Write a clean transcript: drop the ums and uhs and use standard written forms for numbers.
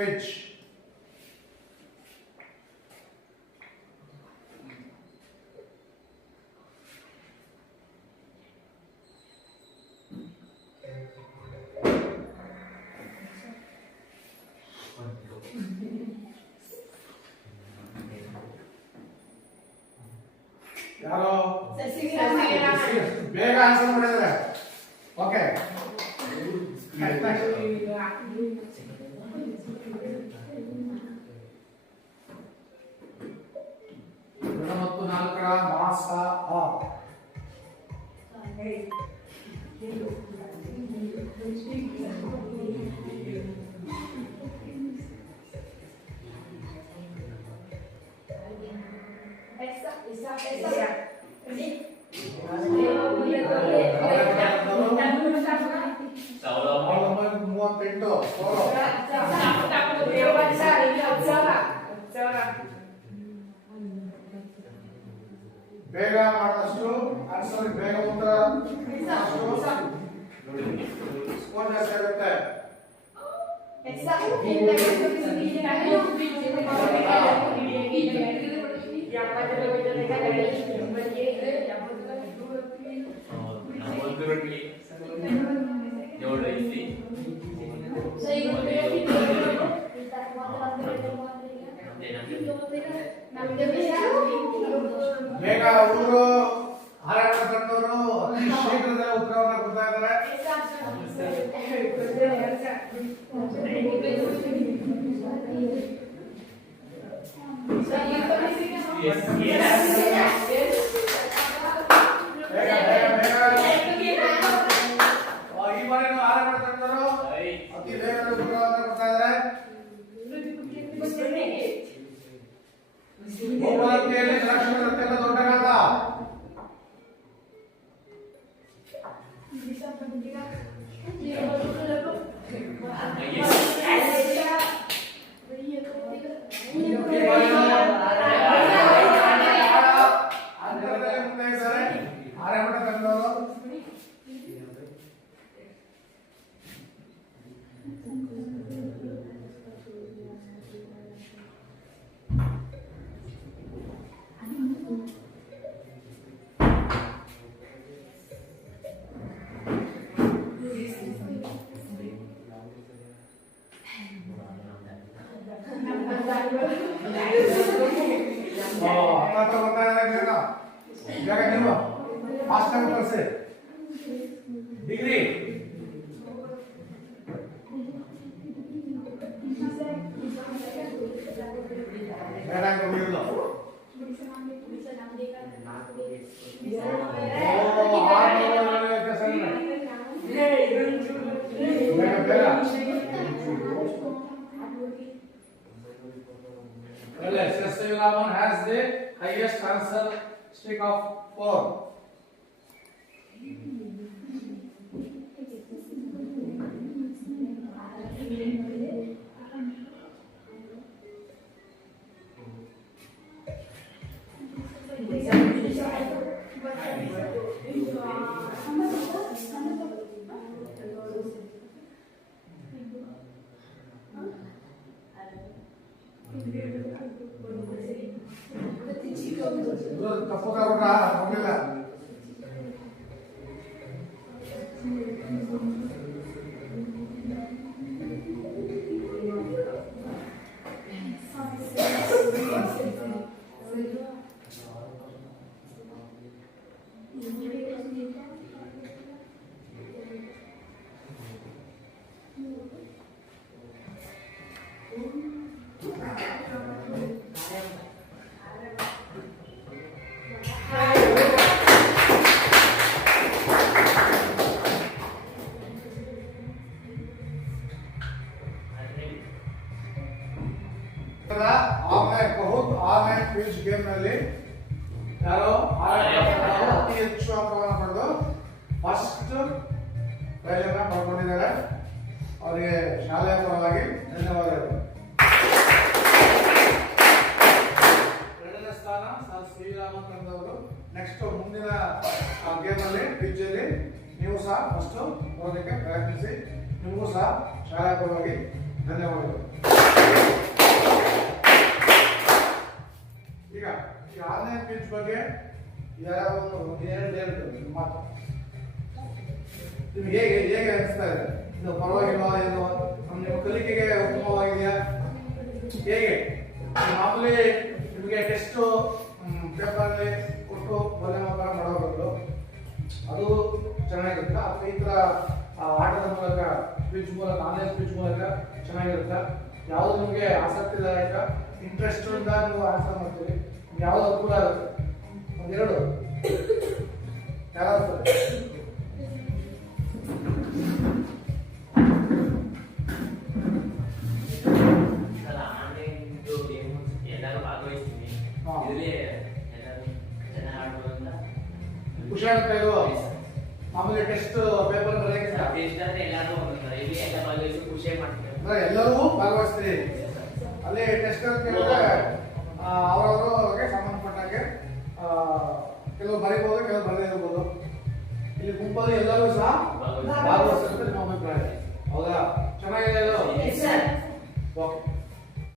page. ಯಾರೋ ಬೇಗ answer ಮಾಡಿದ್ರೆ ಓಕೆ. ಮತ್ತು ನಾಲ್ಕರ ಮಾಸ ಬೇಗ ಮಾಡಿದಷ್ಟು ಆನ್ಸರ್ ಬೇಗ ಉತ್ತರ ಸ್ಕೋರ್ ಜಾಸ್ತಿ ಆಗುತ್ತೆ. ಬೇಗ ಹುಡುಗರು ಹಾರಾಟ ತಂದವರು ಅತಿ ಶೀಘ್ರದಲ್ಲೇ ಉತ್ತರವನ್ನು ಕೊಡ್ತಾ ಇದ್ದಾರೆ. ಈ ಬಾರಿ ಹಾರಾಟ ತಂದವರು ಅತಿ ಬೇಗದ ಉತ್ತರವನ್ನು ಕೊಡ್ತಾ ಇದ್ದಾರೆ. ಗೋಪಾಲಕಿಯಲ್ಲಿ ಲಕ್ಷ್ಮೀ ದೊಡ್ಡ ಗಾತ ಆರ್ಯಭಟ ತಂದವರು degree has the highest answer streak of 4. ತಪ್ಪುಗ ಹೋಗಿಲ್ಲ. ಕ್ವಿಜ್ ಗೇಮ್ ನಲ್ಲಿ ಯಾರೋ ಅತಿ ಹೆಚ್ಚು ಅಂಕವನ್ನು ಪಡೆದು ಫಸ್ಟ್ ಪ್ರೈಸ್ ಅನ್ನು ಪಡ್ಕೊಂಡಿದ್ದಾರೆ. ಅವರಿಗೆ ಶಾಲೆಯ ಪರವಾಗಿ ಧನ್ಯವಾದಗಳು. ಎರಡನೇ ಸ್ಥಾನ ಸರ್ ಶ್ರೀರಾಮನ್ ತಂದವರು. ನೆಕ್ಸ್ಟ್ ಮುಂದಿನ ಗೇಮ್ ಅಲ್ಲಿ ಕ್ವಿಜ್ ಅಲ್ಲಿ ನೀವು ಸಹ ಫಸ್ಟ್ ಬರೋದಕ್ಕೆ ಪ್ರಯತ್ನಿಸಿ. ನಿಮಗೂ ಸಹ ಶಾಲೆಯ ಪರವಾಗಿ ಧನ್ಯವಾದಗಳು. ಈಗ ಈ 6ನೇ ಪಿಚ್ ಬಗ್ಗೆ ಯಾವ್ಯಾವ ಎರಡು ಮಾತು ನಿಮ್ಗೆ ಹೇಗೆ ಹೇಗೆ ಅನಿಸ್ತಾ ಇದೆ? ಇದು ಪರವಾಗಿಲ್ವಾ? ಇದು ನಿಮ್ಮ ಕಲಿಕೆಗೆ ಉತ್ತಮವಾಗಿದೆಯಾ? ಹೇಗೆ ಮಾಮೂಲಿ ನಿಮಗೆ ಟೆಸ್ಟ್ ಪೇಪರ್ ಕೊಟ್ಟು ಮೌಲ್ಯಮಾಪನ ಮಾಡೋದು ಅದು ಚೆನ್ನಾಗಿರುತ್ತಾ, ಅಥವಾ ಈ ಥರ ಆಟದ ಮೂಲಕ ಸ್ಪೀಚ್ ಮೂಲಕ ಆನ್ಲೈನ್ ಸ್ಪೀಚ್ ಮೂಲಕ ಚೆನ್ನಾಗಿರುತ್ತಾ? ಯಾವುದು ನಿಮಗೆ ಆಸಕ್ತಿದಾಯಕ ಇಂಟ್ರೆಸ್ಟ್ ಇಂದ ನೀವು ಆನ್ಸರ್ ಮಾಡ್ತೀರಿ, ಯಾವ್ದು ಅನುಕೂಲ ಆಗುತ್ತೆ? ಒಂದೆರಡು ಯಾವ್ದು? ಖುಷಿ ಆಗುತ್ತೆ ಇದು ಮಾಮೂಲಿ ಟೆಸ್ಟ್ ಪೇಪರ್ ಎಲ್ಲರೂ ಭಾಗವಹಿಸ್ತೀರಿ ಅಲ್ಲಿ ಟೆಸ್ಟ್ ಕೇಳಿದ್ರೆ ಅವರವರಿಗೆ ಸಂಬಂಧಪಟ್ಟಾಗೆ ಕೆಲವು ಬರೀಬಹುದು, ಕೆಲವು ಬರದೇ ಇರ್ಬೋದು. ಇಲ್ಲಿ ಗುಂಪಲ್ಲಿ ಎಲ್ಲರೂ ಸಹ ಭಾಗವಹಿಸುತ್ತೆ.